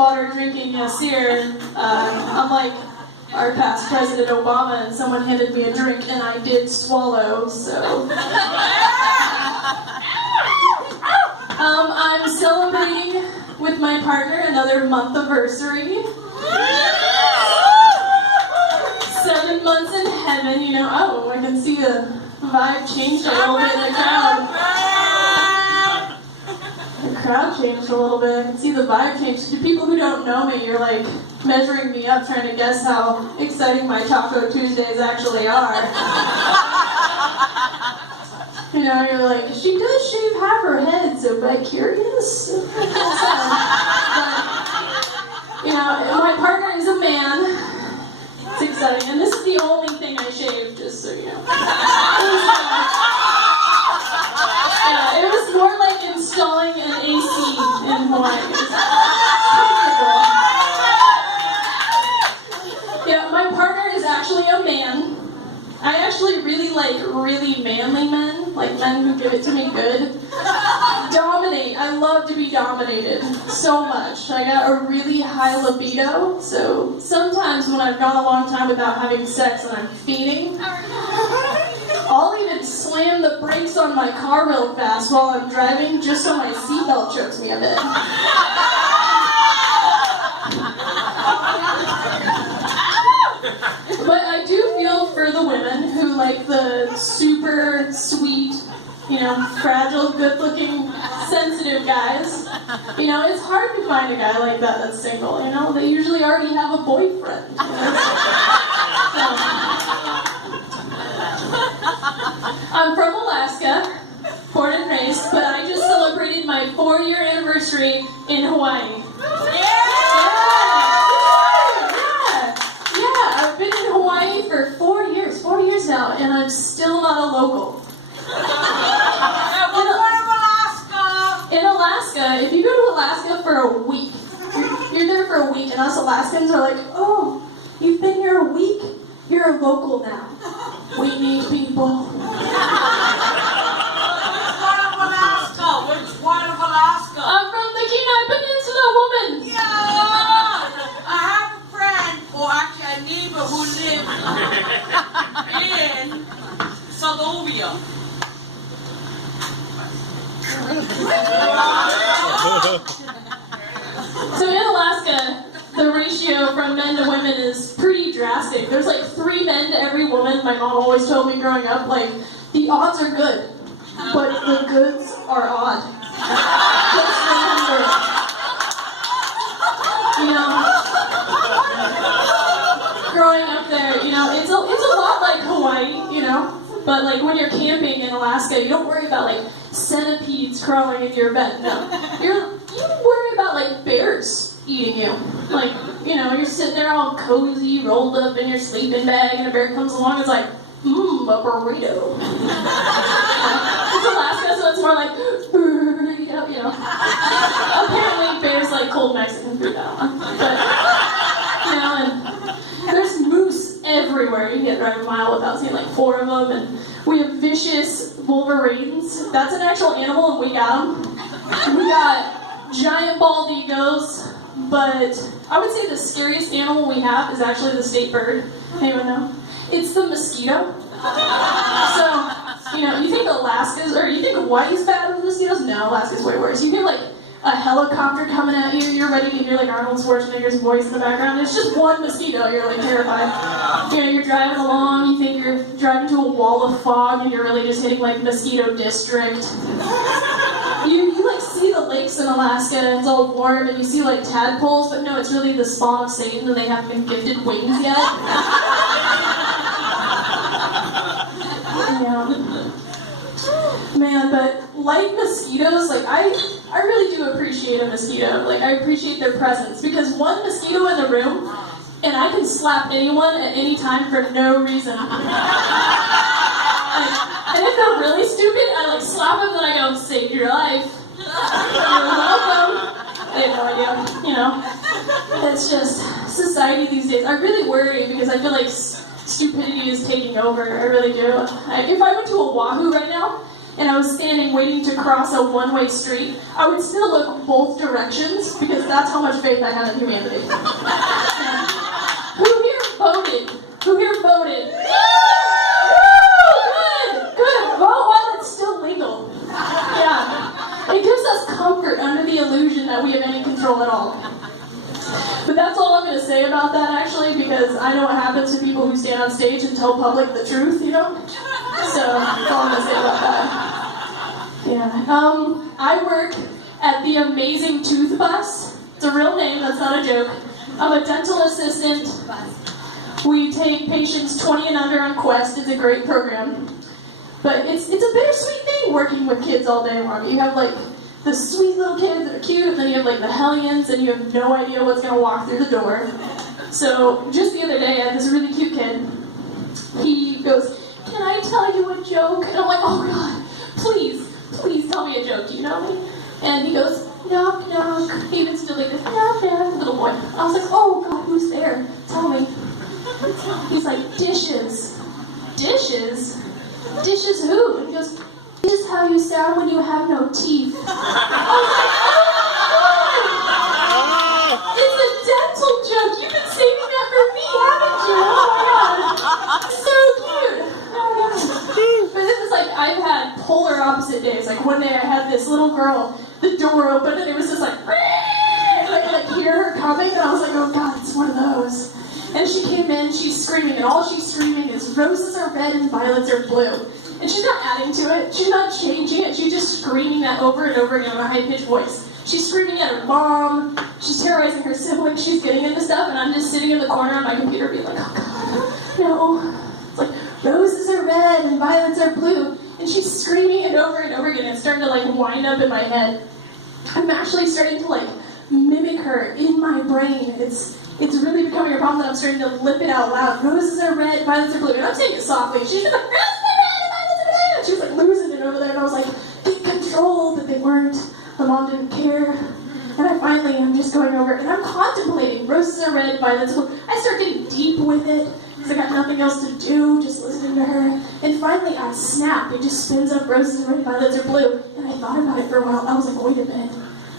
water drinking Yasir, unlike our past President Obama, and someone handed me a drink and I did swallow, so. I'm celebrating with my partner another month anniversary. 7 months in heaven, you know. Oh, I can see the vibe changed a little bit in the crowd. The crowd changed a little bit. I can see the vibe change. To people who don't know me, you're like measuring me up, trying to guess how exciting my Taco Tuesdays actually are. You know, you're like, she does shave half her head, so by curious. But, you know, my partner is a man. It's exciting, and this is the only thing I shaved, just so you know. Yeah, it was more like installing an AC in Hawaii. Yeah, my partner is actually a man. I actually really like really manly men, like men who give it to me good. Dominate. I love to be dominated so much. I got a really high libido, so sometimes when I've gone a long time without having sex and I'm feeding, I'll even slam the brakes on my car real fast while I'm driving just so my seatbelt chokes me a bit. But I do feel for the women who like the super sweet, you know, fragile, good-looking, sensitive guys. You know, it's hard to find a guy like that that's single, you know? They usually already have a boyfriend. You know? So, I'm from Alaska, born and raised, but I just celebrated my 4-year anniversary in Hawaii. I've been in Hawaii for 4 years now, and I'm still not a local. In Alaska, if you go to Alaska for a week, you're there for a week, and us Alaskans are like, oh, you've been here a week? You're a local now. We need people. Which part of Alaska? I'm from the Kenai Peninsula, woman. Yeah! I have a friend, or actually a neighbor who lives in Segovia. So in Alaska, the ratio from men to women is pretty drastic. There's like 3 men to every woman. My mom always told me growing up, like, the odds are good, but the goods are odd. Just remember it. You know, growing up there, you know, it's a lot like Hawaii, you know, but like when you're camping in Alaska, you don't worry about like centipedes crawling in your bed. No, you worry about like bears eating you. Like, you know, you're sitting there all cozy, rolled up in your sleeping bag, and a bear comes along and it's like, a burrito. It's Alaska, so it's more like burrito, you know. Apparently bears like cold Mexican food, I don't know. But, you know, and there's moose everywhere. You can get drive a mile without seeing like 4 of them, and we have vicious wolverines. That's an actual animal, and we got them. We got giant bald eagles, but I would say the scariest animal we have is actually the state bird. Anyone know? It's the mosquito. So, you know, you think Alaska's, or you think Hawaii's bad with mosquitoes? No, Alaska's way worse. You hear like a helicopter coming at you, you're ready to hear like Arnold Schwarzenegger's voice in the background. It's just one mosquito, you're like terrified. You know, you're driving along, you think you're driving to a wall of fog, and you're really just hitting like Mosquito District. You like see the lakes in Alaska, and it's all warm, and you see like tadpoles, but no, it's really the spawn of Satan, and they haven't been gifted wings yet. Yeah. Man, but like mosquitoes, like I really do appreciate a mosquito. Like I appreciate their presence, because one mosquito in the room, and I can slap anyone at any time for no reason. And if they're really stupid, I like slap them, then I go, save your life. You're welcome. They have no idea, you know. It's just society these days. I really worry because I feel like stupidity is taking over. I really do. If I went to Oahu right now and I was standing waiting to cross a one-way street, I would still look both directions because that's how much faith I had in humanity. Who here voted? Who here voted? Good. Vote while it's still legal. Yeah. It gives us comfort under the illusion that we have any control at all. But that's all I'm going to say about that, actually, because I know what happens to people who stand on stage and tell public the truth, you know? So that's all I'm going to say about that. Yeah. I work at the Amazing Tooth Bus. It's a real name, that's not a joke. I'm a dental assistant. We take patients 20 and under on Quest. It's a great program. But it's a bittersweet thing working with kids all day long. You have like the sweet little kids that are cute, and then you have like the hellions, and you have no idea what's going to walk through the door. So just the other day, I had this really cute kid. He goes, "Can I tell you a joke?" And I'm like, "Oh God, please tell me a joke. Do you know me?" And he goes, "Knock, knock." He even still like this, "Knock, knock," little boy. I was like, "Oh God, who's there? Tell me." He's like, "Dishes." "Dishes? Dishes who?" And he goes, "This is how you sound when you have no teeth." I was like, "Oh my God! It's a dental joke. You've been saving that for me, haven't you?" Oh my God. So cute. Oh my God. But this is like, I've had polar opposite days. Like one day I had this little girl, the door open, and it was just like, and I could like hear her coming, and I was like, "Oh God, it's one of those." And she came in, she's screaming, and all she's screaming is, "Roses are red and violets are blue." And she's not adding to it, she's not changing it, she's just screaming that over and over again in a high-pitched voice. She's screaming at her mom, she's terrorizing her siblings, she's getting into stuff, and I'm just sitting in the corner on my computer being like, "Oh God, no." It's like, "Roses are red and violets are blue." And she's screaming it over and over again. It's starting to like wind up in my head. I'm actually starting to like mimic her in my brain. It's really becoming a problem that I'm starting to lip it out loud. "Roses are red, violets are blue." And I'm saying it softly. She's like, "Roses are red and violets are blue." And she was like losing it over there. And I was like, "Get control," but they weren't. My mom didn't care. And I'm just going over and I'm contemplating. Roses are red, violets are blue. I start getting deep with it because I got nothing else to do, just listening to her. And finally I snap. It just spins up, "Roses are red, violets are blue." And I thought about it for a while. I was like, wait a minute.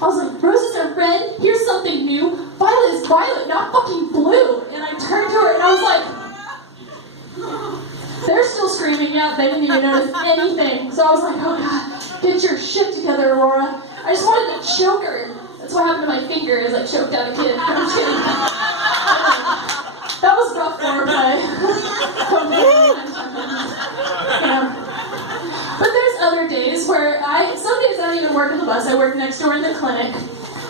I was like, "Roses are red, here's something new. Violet is violet, not fucking blue." And I turned to her and I was like, they're still screaming. Yeah, they didn't even notice anything. So I was like, "Oh God, get your shit together, Aurora." I just wanted to choke her. That's what happened to my finger, is I choked out a kid. I'm just kidding. That was rough foreplay. Yeah. But there's other days where some days I don't even work at the bus. I work next door in the clinic.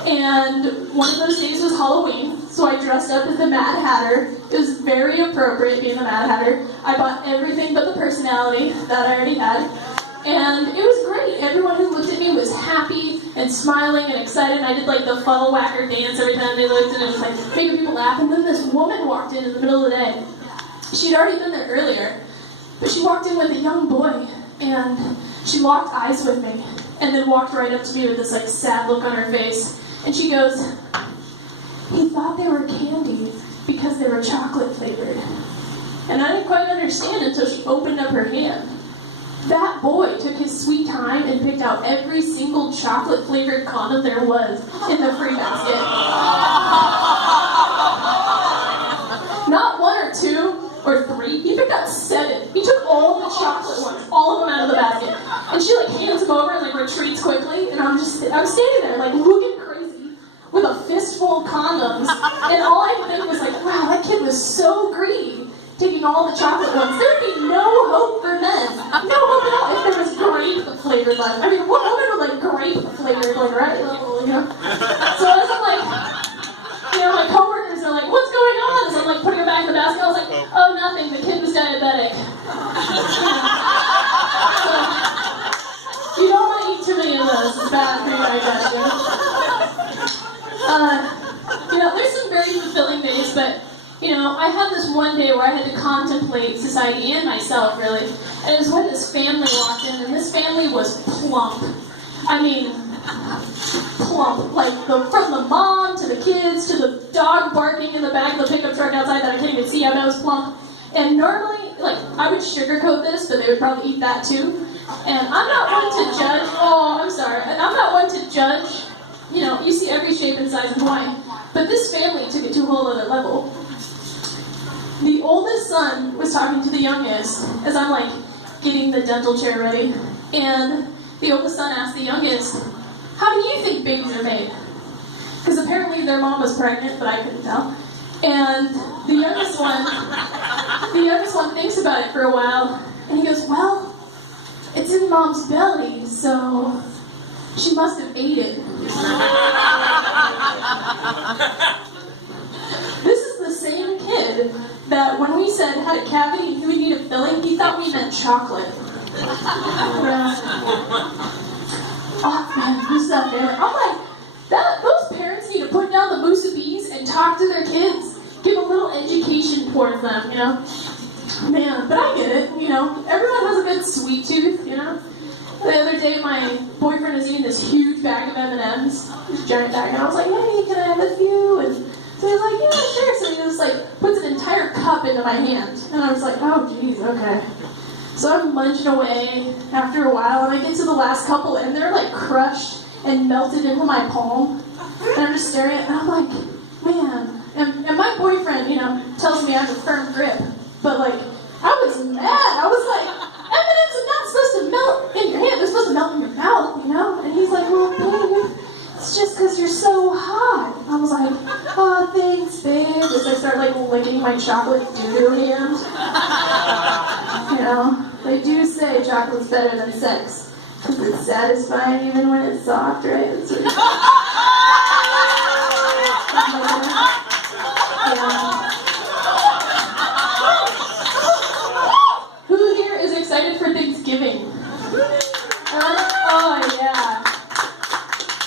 And one of those days was Halloween, so I dressed up as the Mad Hatter. It was very appropriate being the Mad Hatter. I bought everything but the personality that I already had. And it was great. Everyone who looked at me was happy and smiling and excited. And I did like the funnel whacker dance every time they looked, and it was like making people laugh. And then this woman walked in the middle of the day. She'd already been there earlier, but she walked in with a young boy, and she locked eyes with me, and then walked right up to me with this like sad look on her face. And she goes, "He thought they were candy because they were chocolate flavored." And I didn't quite understand until she opened up her hand. That boy took his sweet time and picked out every single chocolate flavored condom there was in the free basket. Not one or two or three, he picked out 7. He took all the chocolate ones, all of them out of the basket. And she like hands them over and like retreats quickly, and I'm standing there like looking crazy with a fistful of condoms, and all I could think was like, wow, that kid was so greedy, taking all the chocolate ones. There'd be no hope for men. No hope at all if there was grape flavored left. I mean, what woman would like grape flavored, like, right? You know? So as I'm like, you know, my coworkers are like, "What's going on?" As I'm like putting her back in the basket, I was like, "Oh, nothing. The kid was diabetic." So, you don't want to eat too many of those. It's bad for your digestion. You know, there's some very fulfilling days, but you know, I had this one day where I had to contemplate society and myself, really. And it was when this family walked in, and this family was plump. I mean, plump. Like, from the mom to the kids to the dog barking in the back of the pickup truck outside that I can't even see. I bet it was plump. And normally, like, I would sugarcoat this, but they would probably eat that too. And I'm not one to judge. Oh, I'm sorry. And I'm not one to judge. You know, you see every shape and size in Hawaii. But this family took it to a whole other level. The oldest son was talking to the youngest as I'm like getting the dental chair ready. And the oldest son asked the youngest, "How do you think babies are made?" Because apparently their mom was pregnant, but I couldn't tell. And the youngest one thinks about it for a while, and he goes, "Well, it's in mom's belly, so she must have ate it." This is the same kid that when we said had a cavity and we need a filling, he thought we meant chocolate. Yeah. Oh man, who's that family? I'm like, those parents need to put down the musubis and talk to their kids. Give a little education towards them, you know? Man, but I get it, you know? Everyone has a good sweet tooth, you know? The other day, my boyfriend was eating this huge bag of M&Ms, this giant bag, and I was like, "Hey, can I have a few?" And so he was like, "Yeah, sure." So he just like puts an entire cup into my hand, and I was like, "Oh, geez, okay." So I'm munching away after a while, and I get to the last couple, and they're like crushed and melted into my palm. And I'm just staring at it, and I'm like, man. And my boyfriend, you know, tells me I have a firm grip, but like, I was mad. I was like, M&M's are not supposed to melt in your hand. They're supposed to melt in your mouth, you know? And he's like, "Well, babe, it's just because you're so hot." I was like, "Oh, thanks, babe." As I start like licking my chocolate doo-doo hand. You know, they do say chocolate's better than sex. Because it's satisfying even when it's soft, right? It's really Who here is excited for Thanksgiving? Oh yeah.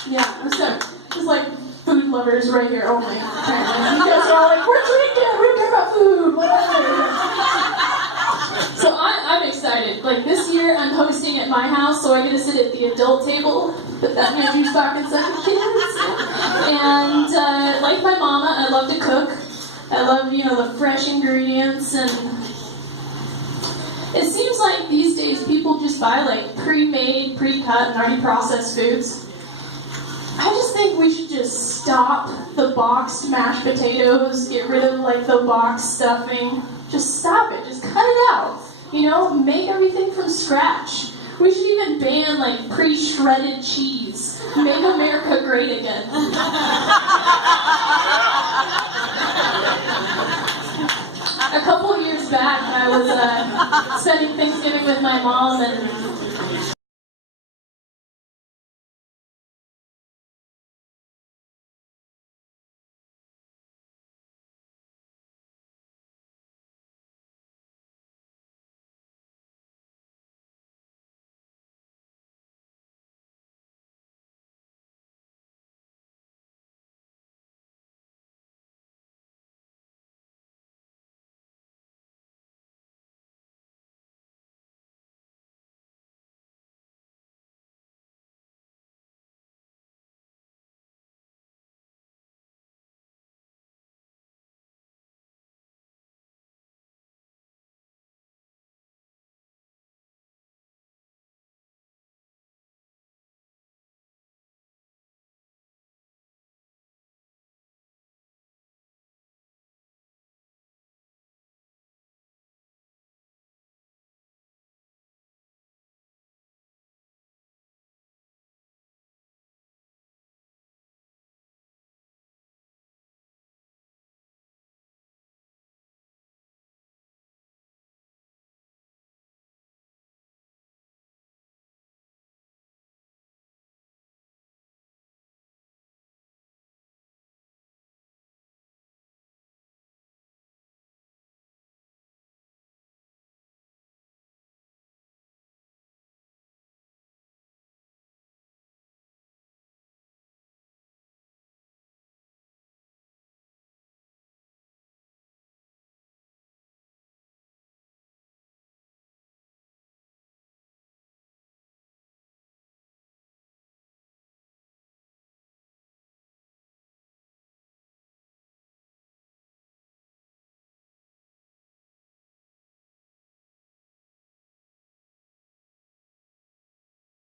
Yeah, I'm stoked. It's like food lovers right here only. Apparently. You guys are all like, "We're drinking, we don't care about food, whatever." So I'm excited. Like this year I'm hosting at my house, so I get to sit at the adult table, put that in your juice box and stuff with kids. And like my mama, I love to cook. I love, you know, the fresh ingredients, and it seems like these days people just buy like pre-made, pre-cut, and already processed foods. I just think we should just stop the boxed mashed potatoes, get rid of like the boxed stuffing. Just stop it, just cut it out. You know, make everything from scratch. We should even ban like pre-shredded cheese. Make America great again. A couple of years back, I was spending Thanksgiving with my mom, and